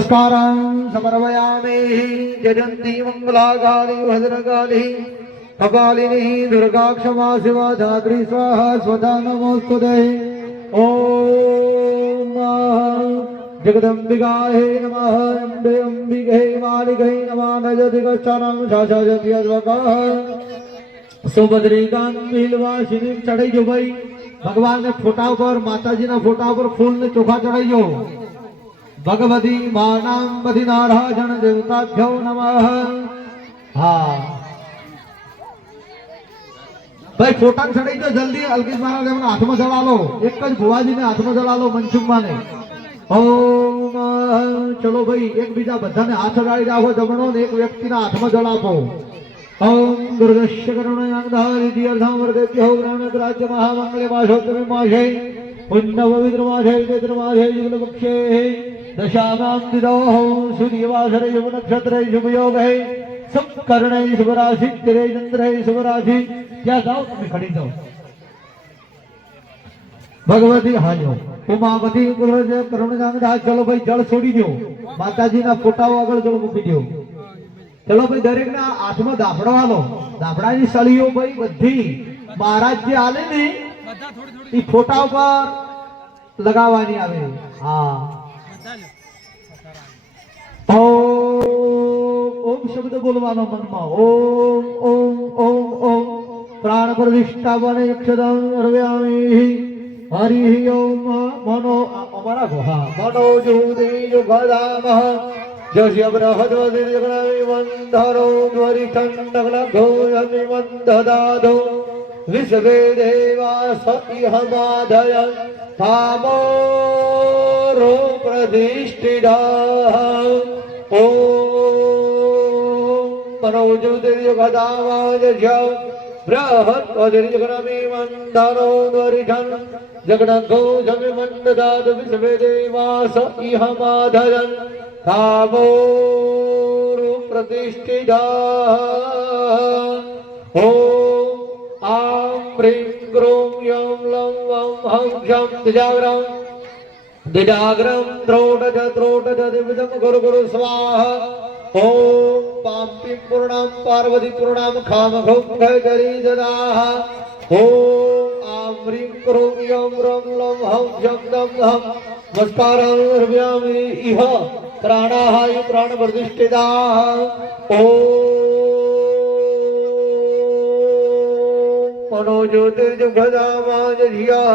नमस्कारं समर्पयामि जयन्ती मंगलाकाली भद्रकाली कपालिनी दुर्गा क्षमा शिवा धात्री स्वाहा स्वधा नमोस्तुते। ओम जगदम्बिकायै नमः अम्बे अम्बिके मालिकै नमः नजदिगच्छानं शाशाजत्यद्वकः सुभद्रिकां बिलवासिनी चढ़ाई जो भाई भगवान ने फोटा पर माताजी ना फोटा पर फूल ने चोखा चढ़ाई जो भगवती मानां पति नारायण देवताभ्यो नमः। हाँ भाई फोटा चढ़ाई तो जल्दी अलकेश महाराज ने हाथ में जला लो, एक ज भुवाजी ने हाथ में जला लो मनसुखमा ने। ओम चलो भाई एक बीजा बधा ने हाथ अडाड़ी राखो जमणो ने एक व्यक्ति ना हाथ में जलापो। ओम दुर्गस्य करुणयाङ्धारिति अर्धामृतेभ्यो ग्रहणग्राह्य महामङ्गले मासोत्तमे मासे पुण्यपवित्रमासे चैत्रमासे युगलपक्षे दशामां तिथौ सूर्यवासरे शुभनक्षत्रे शुभयोगे शुभकर्णे शुभराशि तिरे चंद्रे शुभराशि। क्या जाओ तुम्हें खड़ी जाओ भगवती हाजो उमापति करुणयाङ्धा। चलो भाई जल छोड़ी दो माताजी ना फोटाओ आगळ जल मूकी दो। चलो भाई दरेक ना हाथ में दाफड़ा लो, दाफड़ा की सळीओ भाई बधी महाराज जे आले ने ई फोटा पर लगावानी आवे। हाँ ओम शब्द बोलवानो मन में ओम ओम ओम ओम प्राण प्रतिष्ठा बने अक्षरं अर्पयामि हरि ओम मनो अमरा गुहा मनो जुदे युगदामः जस्य बृहद्वति जगनामि वन्दरो द्वरिषण्डग्नघो यमिवन्ददादो विश्वे देवा सतिहमाधय तामोरो प्रतिष्ठिताः। ॐ मनोज्योतिर्युगदामः जस्य बृहद्वति जगनामि वन्दरो द्वरिषण् जगन्नाथो यमिवन्ददादो विश्वे देवा सतिहमाधय तामोरो प्रतिष्ठिताः। ॐ आं ह्रीं क्रों यं लं वं हं शं दिजाग्रं दिजाग्रं त्रोटज दिविदं गुरु गुरु स्वाहा। ॐ पाम्पिं पूर्णां पार्वती पूर्णां खामघं खजरी ददाः। ॐ आं ह्रीं क्रों यं रं लं हं शं दं हं नमस्कारं अर्पयामि इह प्राणाः प्राण प्रतिष्ठिताः। ॐ मनोज्योतिर्जुगदामः जह्यः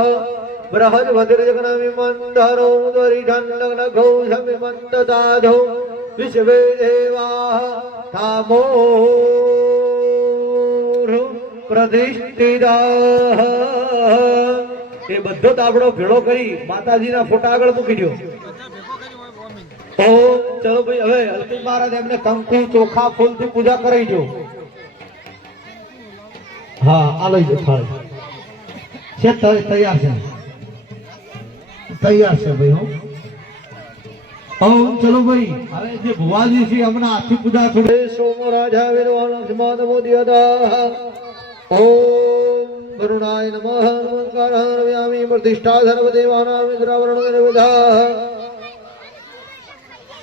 बृहद्वतिर्जगनामि मन्दरो द्वरिषण्डग्नघो यमिवन्ददादो विश्वे देवाः तामोरो प्रतिष्ठिताः। એ બધો તાબડો ભેળો કરી માતાજીના ફોટા આગળ મૂકી દો। ઓમ ચલો ભાઈ હવે અલ્કેશ મહારાજ એમને કંકુ ચોખા ફૂલથી પૂજા કરાઈ દો। હા આ લઈ જો થાળી છે તૈયાર છે ભાઈ। હો ઓમ ચલો ભાઈ હવે જે ભુવાજી છે હમણાં હાથથી પૂજા થોડે સોમ રાજા વિરવાણ સમાન મોદિયદાહ। ઓમ करुणाय नमः नमस्कारं अर्पयामि प्रतिष्ठा सर्वदेवानां विग्रहवर्ण निर्विधाः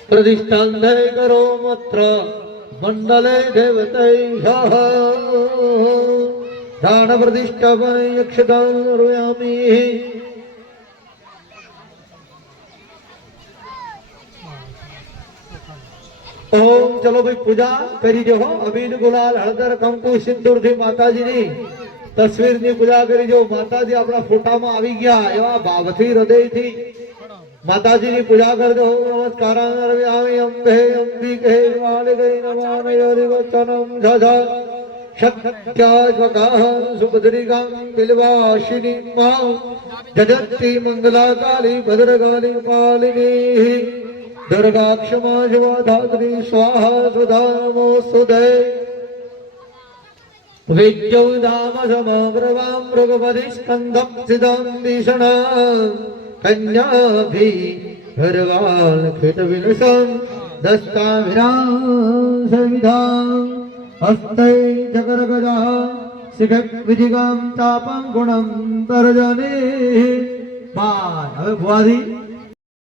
प्रतिष्ठां करो मत्र मण्डले देवतैः दान प्रतिष्ठापने यक्षतां अर्पयामि। ओम चलो भाई पूजा करी जो अबीर गुलाल हळदर कंकु सिंदूर थी माताजी नी तस्वीर ની પૂજા કરી જો માતાજી આપણા ફોટામાં આવી ગયા એવા ભાવથી હૃદયથી માતાજીની પૂજા કરજો। નમસ્કારાં अर्पयामि અંબે અંબિકે માલિકે નમઃ નયોરિવચનં ઝઝ शक्त्याज्वकाः सुभद्रिकां बिल्वाशिनीं मां जगत्ति मंगलाकाली भद्रकाली पालिनी दुर्गा क्षमा शिवा धात्री स्वाहा सुधा नमोस्तुते। विद्यौ धाम समग्रवां मृगपति स्कन्दं सिदं भीषणं कन्याभि भर्वाल खिटविलसं दस्ताभिरां सविधां हस्तै चकरगजः शिखविजिगां तापं गुणं तर्जने। હવે ભુવાજી